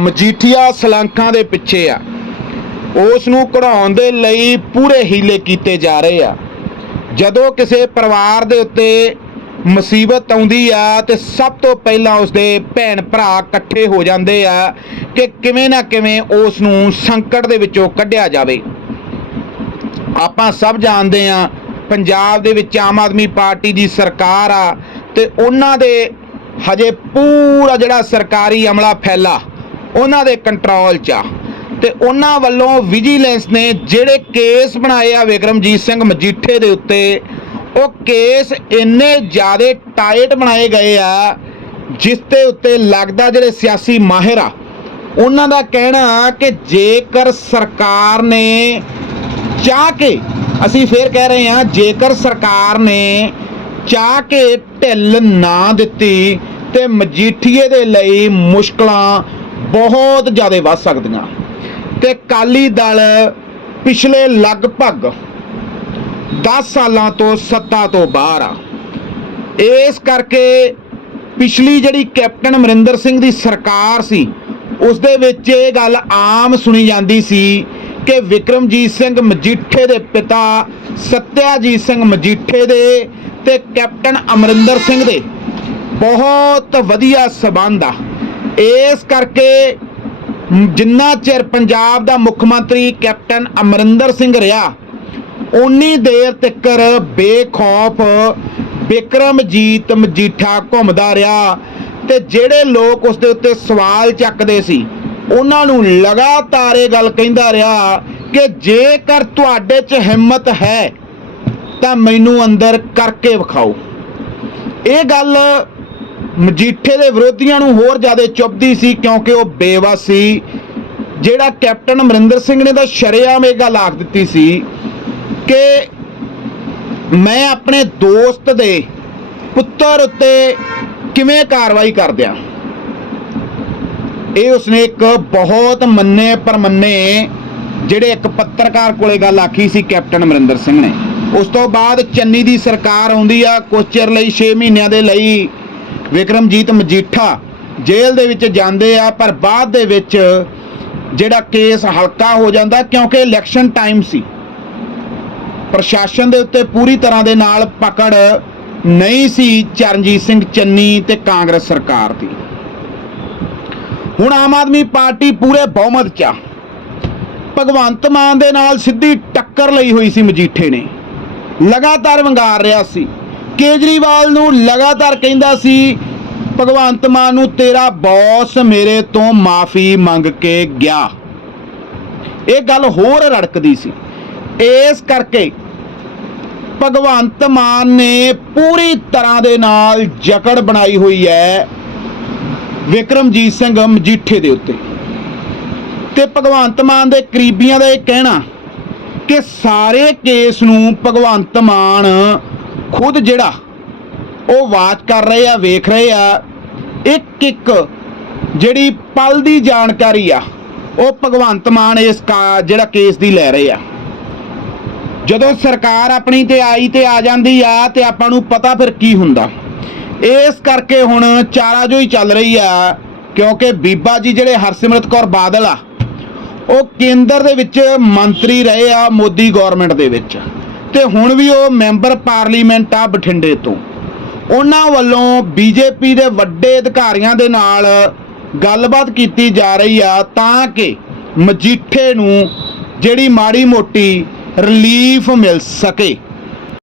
ਮਜੀਠੀਆ ਸਲਾਂਕਾਂ ਦੇ ਪਿੱਛੇ ਆ। ਉਸ ਨੂੰ ਕਢਾਉਣ ਦੇ ਲਈ ਪੂਰੇ ਹੀਲੇ ਕੀਤੇ ਜਾ ਰਹੇ ਆ। ਜਦੋਂ ਕਿਸੇ ਪਰਿਵਾਰ ਦੇ ਉੱਤੇ ਮੁਸੀਬਤ ਆਉਂਦੀ ਆ ਤੇ ਸਭ ਤੋਂ ਪਹਿਲਾਂ ਉਸਦੇ ਭੈਣ ਭਰਾ ਇਕੱਠੇ ਹੋ ਜਾਂਦੇ ਆ ਕਿ ਕਿਵੇਂ ਨਾ ਕਿਵੇਂ ਉਸ ਨੂੰ ਸੰਕਟ ਦੇ ਵਿੱਚੋਂ ਕੱਢਿਆ ਜਾਵੇ। ਆਪਾਂ ਸਭ ਜਾਣਦੇ ਆ, ਪੰਜਾਬ ਦੇ ਵਿੱਚ ਆਮ ਆਦਮੀ ਪਾਰਟੀ ਦੀ ਸਰਕਾਰ ਆ ਤੇ ਉਹਨਾਂ ਦੇ ਹਜੇ ਪੂਰਾ ਜਿਹੜਾ ਸਰਕਾਰੀ ਅਮਲਾ ਫੈਲਾ। ਉਹਨਾਂ ਦੇ ਕੰਟਰੋਲ 'ਚ ਆ। ਤੇ ਉਹਨਾਂ ਵੱਲੋਂ ਵਿਜੀਲੈਂਸ ਨੇ ਜਿਹੜੇ ਕੇਸ ਬਣਾਏ ਆ ਵਿਕਰਮਜੀਤ ਸਿੰਘ ਮਜੀਠੇ ਦੇ ਉੱਤੇ, ਉਹ ਕੇਸ ਇੰਨੇ ਜ਼ਿਆਦਾ ਟਾਈਟ ਬਣਾਏ ਗਏ ਆ, ਜਿਸ ਦੇ ਉੱਤੇ ਲੱਗਦਾ ਜਿਹੜੇ ਸਿਆਸੀ ਮਾਹਿਰ ਆ, ਉਹਨਾਂ ਦਾ ਕਹਿਣਾ ਕਿ ਜੇਕਰ ਸਰਕਾਰ ਨੇ ਚਾਹ ਕੇ, ਅਸੀਂ ਫੇਰ ਕਹਿ ਰਹੇ ਹਾਂ, ਜੇਕਰ ਸਰਕਾਰ ਨੇ ਚਾਹ ਕੇ ਢਿੱਲ ਨਾ ਦਿੱਤੀ, ਤੇ ਮਜੀਠੀਏ ਦੇ ਲਈ ਮੁਸ਼ਕਲਾਂ ਬਹੁਤ ਜ਼ਿਆਦਾ ਵੱਧ ਸਕਦੀਆਂ। ਤੇ ਕਾਲੀ ਦਲ ਪਿਛਲੇ ਲਗਭਗ 10 ਸਾਲਾਂ ਤੋਂ ਸੱਤਾ ਤੋਂ ਬਾਹਰ ਆ। ਇਸ ਕਰਕੇ ਪਿਛਲੀ ਜਿਹੜੀ ਕੈਪਟਨ ਅਮਰਿੰਦਰ ਸਿੰਘ ਦੀ ਸਰਕਾਰ ਸੀ ਉਸ ਦੇ ਵਿੱਚ ਇਹ ਗੱਲ ਆਮ ਸੁਣੀ ਜਾਂਦੀ ਸੀ ਕਿ ਵਿਕਰਮਜੀਤ ਸਿੰਘ ਮਜੀਠੇ ਦੇ ਪਿਤਾ ਸਤਿਆਜੀਤ ਸਿੰਘ ਮਜੀਠੇ ਦੇ ਤੇ ਕੈਪਟਨ ਅਮਰਿੰਦਰ ਸਿੰਘ ਦੇ ਬਹੁਤ ਵਧੀਆ ਸਬੰਧ ਆ। ਇਸ ਕਰਕੇ ਜਿੰਨਾ ਚਿਰ ਪੰਜਾਬ ਦਾ ਮੁੱਖ ਮੰਤਰੀ ਕੈਪਟਨ ਅਮਰਿੰਦਰ ਸਿੰਘ ਰਿਹਾ ਉਨੀ ਦੇਰ ਤੱਕ ਬੇਖੌਫ ਬਿਕਰਮਜੀਤ ਮਜੀਠਾ ਘੁੰਮਦਾ ਰਿਹਾ ਤੇ ਜਿਹੜੇ ਲੋਕ ਉਸ ਦੇ ਉੱਤੇ ਸਵਾਲ ਚੱਕਦੇ ਸੀ, ਉਹਨਾਂ ਨੂੰ ਲਗਾਤਾਰ ਇਹ ਗੱਲ ਕਹਿੰਦਾ ਰਿਹਾ ਕਿ ਜੇਕਰ ਤੁਹਾਡੇ 'ਚ ਹਿੰਮਤ ਹੈ ਤਾਂ ਮੈਨੂੰ ਅੰਦਰ ਕਰਕੇ ਵਿਖਾਓ। ਇਹ ਗੱਲ ਮਜੀਠੇ ਦੇ ਵਿਰੋਧੀਆਂ ਨੂੰ ਹੋਰ ਜ਼ਿਆਦਾ ਚੁੱਭਦੀ ਸੀ ਕਿਉਂਕਿ ਉਹ ਬੇਵਸ ਸੀ। ਜਿਹੜਾ ਕੈਪਟਨ ਅਮਰਿੰਦਰ ਸਿੰਘ ਨੇ ਤਾਂ ਸ਼ਰੇਆਮ ਇਹ ਗੱਲ ਆਖ ਦਿੱਤੀ ਸੀ ਕਿ ਮੈਂ ਆਪਣੇ ਦੋਸਤ ਦੇ ਪੁੱਤਰ ਉੱਤੇ ਕਿਵੇਂ ਕਾਰਵਾਈ ਕਰ ਦਿਆਂ ਇਹ ਉਸਨੇ ਇੱਕ ਬਹੁਤ ਮੰਨੇ ਪਰਮੰਨੇ ਜਿਹੜੇ ਇੱਕ ਪੱਤਰਕਾਰ ਕੋਲੇ ਗੱਲ ਆਖੀ ਸੀ ਕੈਪਟਨ ਅਮਰਿੰਦਰ ਸਿੰਘ ਨੇ। ਉਸ ਤੋਂ ਬਾਅਦ ਚੰਨੀ ਦੀ ਸਰਕਾਰ ਆਉਂਦੀ ਆ ਕੁਝ ਚਿਰ ਲਈ 6 ਮਹੀਨਿਆਂ ਦੇ ਲਈ ਵਿਕਰਮਜੀਤ ਮਜੀਠਾ ਜੇਲ੍ਹ ਦੇ ਵਿੱਚ ਜਾਂਦੇ ਆ, ਪਰ ਬਾਅਦ ਦੇ ਵਿੱਚ ਜਿਹੜਾ ਕੇਸ ਹਲਕਾ ਹੋ ਜਾਂਦਾ, ਕਿਉਂਕਿ ਇਲੈਕਸ਼ਨ ਟਾਈਮ ਸੀ। ਪ੍ਰਸ਼ਾਸਨ ਦੇ ਉੱਤੇ ਪੂਰੀ ਤਰ੍ਹਾਂ ਦੇ ਨਾਲ ਪਕੜ ਨਹੀਂ ਸੀ ਚਰਨਜੀਤ ਸਿੰਘ ਚੰਨੀ ਤੇ ਕਾਂਗਰਸ ਸਰਕਾਰ ਦੀ। ਹੁਣ ਆਮ ਆਦਮੀ ਪਾਰਟੀ ਪੂਰੇ ਬਹੁਮਤ 'ਚ ਆ। ਭਗਵੰਤ ਮਾਨ ਦੇ ਨਾਲ ਸਿੱਧੀ ਟੱਕਰ ਲਈ ਹੋਈ ਸੀ ਮਜੀਠੇ ਨੇ। ਲਗਾਤਾਰ ਵੰਗਾਰ ਰਿਹਾ ਸੀ। ਕੇਜਰੀਵਾਲ ਨੂੰ ਲਗਾਤਾਰ ਕਹਿੰਦਾ ਸੀ, ਭਗਵੰਤ ਮਾਨ ਨੂੰ ਤੇਰਾ ਬੌਸ ਮੇਰੇ ਤੋਂ ਮਾਫੀ ਮੰਗ ਕੇ ਗਿਆ। ਇਹ ਗੱਲ ਹੋਰ ਰੜਕਦੀ ਸੀ। ਇਸ ਕਰਕੇ ਭਗਵੰਤ ਮਾਨ ਨੇ ਪੂਰੀ ਤਰ੍ਹਾਂ ਦੇ ਨਾਲ ਜਕੜ ਬਣਾਈ ਹੋਈ ਹੈ ਵਿਕਰਮਜੀਤ ਸਿੰਘ ਮਜੀਠੇ ਦੇ ਉੱਤੇ। ਤੇ ਭਗਵੰਤ ਮਾਨ ਦੇ ਕਰੀਬੀਆਂ ਦਾ ਇਹ ਕਹਿਣਾ ਕਿ ਸਾਰੇ ਕੇਸ ਨੂੰ ਭਗਵੰਤ ਮਾਨ ਖੁਦ ਜਿਹੜਾ ਉਹ ਵਾਚ ਕਰ ਰਹੇ ਆ, ਵੇਖ ਰਹੇ ਆ, ਇੱਕ ਇੱਕ ਜਿਹੜੀ ਪਲ ਦੀ ਜਾਣਕਾਰੀ ਆ, ਉਹ ਭਗਵੰਤ ਮਾਨ ਇਸ ਕਾ- ਜਿਹੜਾ ਕੇਸ ਦੀ ਲੈ ਰਹੇ ਆ। ਜਦੋਂ ਸਰਕਾਰ ਆਪਣੀ ਤੇ ਆਈ ਤੇ ਆ ਜਾਂਦੀ ਆ ਤੇ ਆਪਾਂ ਨੂੰ ਪਤਾ ਫਿਰ ਕੀ ਹੁੰਦਾ। ਇਸ ਕਰਕੇ ਹੁਣ ਚਾਰਾ ਜੋ ਹੀ ਚੱਲ ਰਹੀ ਆ, ਕਿਉਂਕਿ ਬੀਬਾ ਜੀ ਜਿਹੜੇ ਹਰਸਿਮਰਤ ਕੌਰ ਬਾਦਲ ਆ, ਉਹ ਕੇਂਦਰ ਦੇ ਵਿੱਚ ਮੰਤਰੀ ਰਹੇ ਆ ਮੋਦੀ ਗਵਰਨਮੈਂਟ ਦੇ ਵਿੱਚ। ਤੇ ਹੁਣ ਵੀ ਉਹ ਮੈਂਬਰ ਪਾਰਲੀਮੈਂਟ ਆ ਬਠਿੰਡੇ ਤੋਂ। ਉਹਨਾਂ ਵੱਲੋਂ ਬੀਜੇਪੀ ਦੇ ਵੱਡੇ ਅਧਿਕਾਰੀਆਂ ਦੇ ਨਾਲ ਗੱਲਬਾਤ ਕੀਤੀ ਜਾ ਰਹੀ ਆ ਤਾਂ ਕਿ ਮਜੀਠੇ ਨੂੰ ਜਿਹੜੀ ਮਾੜੀ ਮੋਟੀ ਰਿਲੀਫ ਮਿਲ ਸਕੇ।